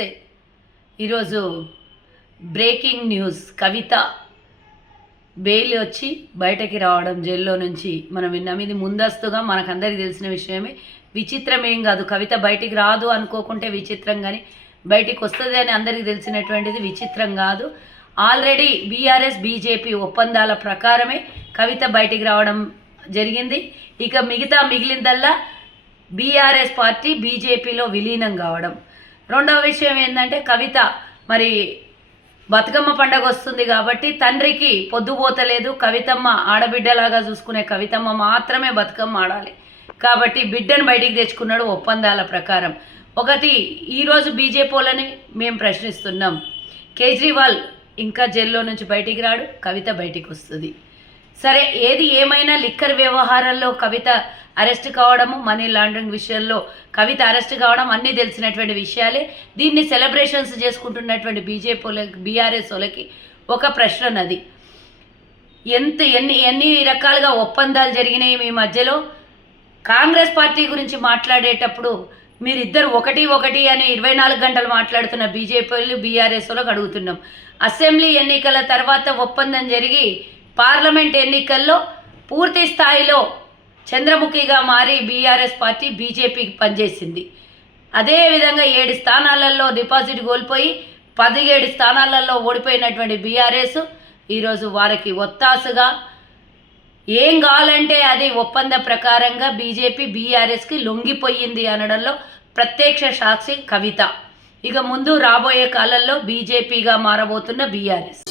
నమస్తే. ఈరోజు breaking news. కవిత bail వచ్చి బయటకి రావడం జైల్లో నుంచి మనం విన్నాం. ఇది ముందస్తుగా మనకందరికీ తెలిసిన విషయమే. విచిత్రం ఏం కాదు. కవిత బయటికి రాదు అనుకోకుంటే విచిత్రం, కానీ బయటికి వస్తుంది అని అందరికీ తెలిసినటువంటిది విచిత్రం కాదు. ఆల్రెడీ బీఆర్ఎస్ బీజేపీ ఒప్పందాల ప్రకారమే కవిత బయటికి రావడం జరిగింది. ఇక మిగిలిందల్లా బీఆర్ఎస్ పార్టీ బీజేపీలో విలీనం కావడం. రెండవ విషయం ఏంటంటే, కవిత మరి బతుకమ్మ పండగ వస్తుంది కాబట్టి తండ్రికి పొద్దుపోతలేదు. కవితమ్మ ఆడబిడ్డలాగా చూసుకునే కవితమ్మ మాత్రమే బతుకమ్మ ఆడాలి కాబట్టి బిడ్డను బయటికి తెచ్చుకున్నాడు ఒప్పందాల ప్రకారం. ఒకటి, ఈరోజు బీజేపీ వాళ్ళని మేము ప్రశ్నిస్తున్నాం. కేజ్రీవాల్ ఇంకా జైల్లో నుంచి బయటికి రాడు, కవిత బయటికి వస్తుంది. సరే, ఏది ఏమైనా లిక్కర్ వ్యవహారంలో కవిత అరెస్ట్ కావడము, మనీ లాండరింగ్ విషయంలో కవిత అరెస్ట్ కావడం అన్నీ తెలిసినటువంటి విషయాలే. దీన్ని సెలబ్రేషన్స్ చేసుకుంటున్నటువంటి బీజేపీ వాళ్ళకి, బీఆర్ఎస్ వాళ్ళకి ఒక ప్రశ్న నది. ఎన్ని రకాలుగా ఒప్పందాలు జరిగినాయి మీ మధ్యలో. కాంగ్రెస్ పార్టీ గురించి మాట్లాడేటప్పుడు మీరిద్దరు ఒకటి అని 24 గంటలు మాట్లాడుతున్న బీజేపీ వాళ్ళు, బీఆర్ఎస్ వాళ్ళకి అడుగుతున్నాం. అసెంబ్లీ ఎన్నికల తర్వాత ఒప్పందం జరిగి పార్లమెంట్ ఎన్నికల్లో పూర్తి స్థాయిలో చంద్రముఖిగా మారి బీఆర్ఎస్ పార్టీ బీజేపీకి పనిచేసింది. అదేవిధంగా 7 స్థానాలలో డిపాజిట్ కోల్పోయి 17 స్థానాలలో ఓడిపోయినటువంటి బీఆర్ఎస్ ఈరోజు వారికి ఒత్తాసుగా ఏం కావాలంటే అది ఒప్పంద ప్రకారంగా బీజేపీ బీఆర్ఎస్కి లొంగిపోయింది అనడంలో ప్రత్యక్ష సాక్షి కవిత. ఇక ముందు రాబోయే కాలంలో బీజేపీగా మారబోతున్న బీఆర్ఎస్.